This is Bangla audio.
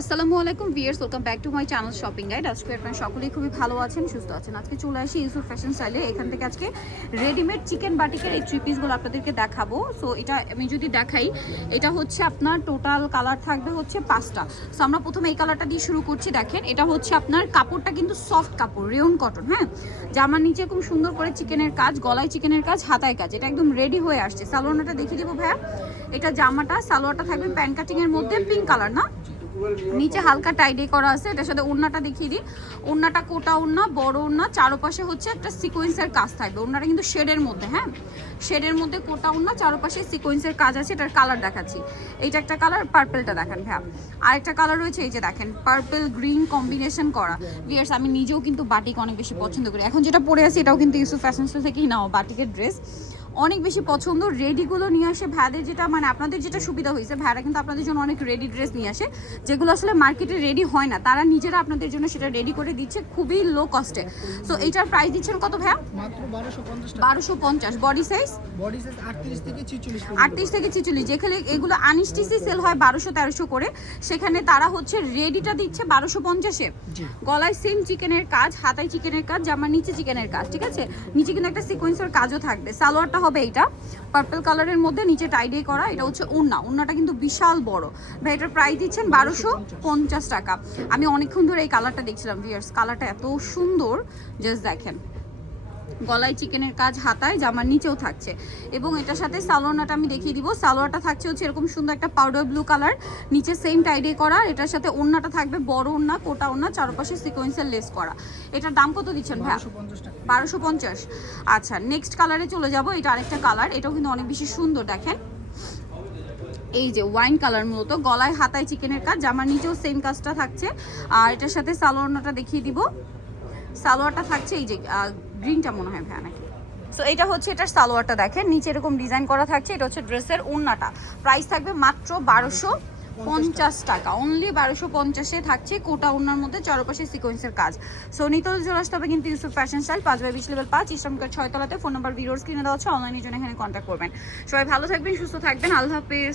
আসসালামু আলাইকুম viewers, welcome back to my channel shopping guide. আজকে আপনারা সকলেই খুবই ভালো আছেন, সুস্থ আছেন। আজকে চলে আসি ইউসুফ ফ্যাশন স্টাইলে। এখান থেকে আজকে রেডিমেড চিকেন বাটিকের এই থ্রি পিসগুলো আপনাদেরকে দেখাবো। সো এটা আমি যদি দেখাই, এটা হচ্ছে আপনার টোটাল কালার থাকবে হচ্ছে 5টা। সো আমরা প্রথমে এই কালারটা দিয়ে শুরু করছি। দেখেন, এটা হচ্ছে আপনার কাপড়টা কিন্তু সফট কাপড়, রেয়ন কটন। হ্যাঁ, জামার নিচে খুব সুন্দর করে চিকেনের কাজ, গলায় চিকেনের কাজ, হাতায় কাজ। এটা একদম রেডি হয়ে আসছে। সালোয়ারটা দেখিয়ে দেবো ভাইয়া। এটা জামাটা, সালোয়ারটা থাকবে প্যান্ট কাটিংয়ের মধ্যে, পিঙ্ক কালার না, নিচে হালকা টাইডে করা আছে। এটার সাথে ওড়নাটা দেখিয়ে দিই। ওড়নাটা কোটা ওড়না, বড় ওড়না, চারপাশে হচ্ছে একটা সিকোয়েন্সের কাজ থাকবে। ওড়নাটা কিন্তু শেডের মধ্যে, হ্যাঁ শেডের মধ্যে কোটা ওড়না, চারপাশে সিকোয়েন্সের কাজ আছে। এটার কালার দেখাচ্ছি। এইটা একটা কালার, পার্পেলটা দেখেন ভাইয়া। আরেকটা কালার রয়েছে, এই যে দেখেন, পার্পেল গ্রিন কম্বিনেশন করা। ভিউয়ার্স, আমি নিজেও কিন্তু বাটিক অনেক বেশি পছন্দ করি। এখন যেটা পরে আছি এটাও কিন্তু ইউসুফ ফ্যাশন স্টাইল থেকেই নাও, বাটিকের ড্রেস অনেক বেশি পছন্দ। রেডিগুলো নিয়ে আসে ভাইদের, যেটা মানে আপনাদের যেটা সুবিধা হয়েছে, ভাইরা কিন্তু আপনাদের জন্য অনেক রেডি ড্রেস নিয়ে আসে, যেগুলো আসলে মার্কেটে রেডি হয় না। তারা নিজেরা আপনাদের জন্য সেটা রেডি করে দিচ্ছে খুবই লো কস্টে। সো এইটার প্রাইস দিচ্ছেন কত ভাইয়া? মাত্র 1250 টাকা। 1250। বডি সাইজ 38 থেকে 46 পর্যন্ত। 38 থেকে 46। যেখানে এগুলো আনস্টিচি সেল হয় 1200-1300 করে, সেখানে তারা হচ্ছে রেডিটা দিচ্ছে 1250-এ। গলায় সেম চিকেনের কাজ, হাতায় চিকেনের কাজ, জামার নিচে চিকেনের কাজ, ঠিক আছে। নিচে কিন্তু একটা সিকোয়েন্সের কাজও থাকবে। সালোয়ারটা হবে এইটা পার্পল কালারের মধ্যে, নিচে টাইডে করা। এটা হচ্ছে ওড়না, ওড়নাটা কিন্তু বিশাল বড়। ভাই এটার প্রাইস দিচ্ছেন 1250 টাকা। আমি অনেকক্ষণ ধরে এই কালারটা দেখছিলাম ভিউয়ার্স, কালারটা এত সুন্দর, জাস্ট দেখেন। গলায় চিকেনের কাজ, হাতায়, জামার নিচেও থাকছে। এবং এটার সাথে সালোয়ারটা আমি দেখিয়ে দিব। সালোয়ারটা থাকছে হচ্ছে এরকম সুন্দর একটা পাউডার ব্লু কালার, নিচে সেম টাইডে করা। এটার সাথে ওড়নাটা থাকবে বড় ওড়না, কোটা ওড়না, চারপাশে সিকোয়েন্সের লেস করা। এটার দাম কত দিচ্ছেন ভাই? 1250। আচ্ছা, নেক্সট কালারে চলে যাব। এটা আরেকটা কালার, এটাও কিন্তু অনেক বেশি সুন্দর। দেখেন, এই যে ওয়াইন কালার, মূলত গলায় হাতায় চিকেনের কাজ, জামার নিচেও সেম কাজটা থাকছে। আর এটার সাথে সালোয়ারটা দেখিয়ে দিব। সালোয়ারটা থাকছে এই যে গ্রিনটা মনে হয় ভাই নাকি। সো এটা হচ্ছে এটার সালোয়ারটা, দেখেন নিচে এরকম ডিজাইন করা থাকছে। এটা হচ্ছে ড্রেসের ওড়নাটা। প্রাইস থাকবে মাত্র 1250 টাকা। অনলি 1250-এ থাকছে কোটা ওড়নার মধ্যে, চারপাশে সিকোয়েন্সের কাজ। সো নিতল চলে আসতে হবে কিন্তু ইউসুফ ফ্যাশন স্টাইল, 5/20 লেভেল 5, ইসলামকার 6 তলাতে। ফোন নাম্বার ভিডিওর স্ক্রিনে দেওয়া আছে, অনলাইনের জন্য এখানে কন্ট্যাক্ট করবেন। সবাই ভালো থাকবেন, সুস্থ থাকবেন, আল্লাহ হাফেজ।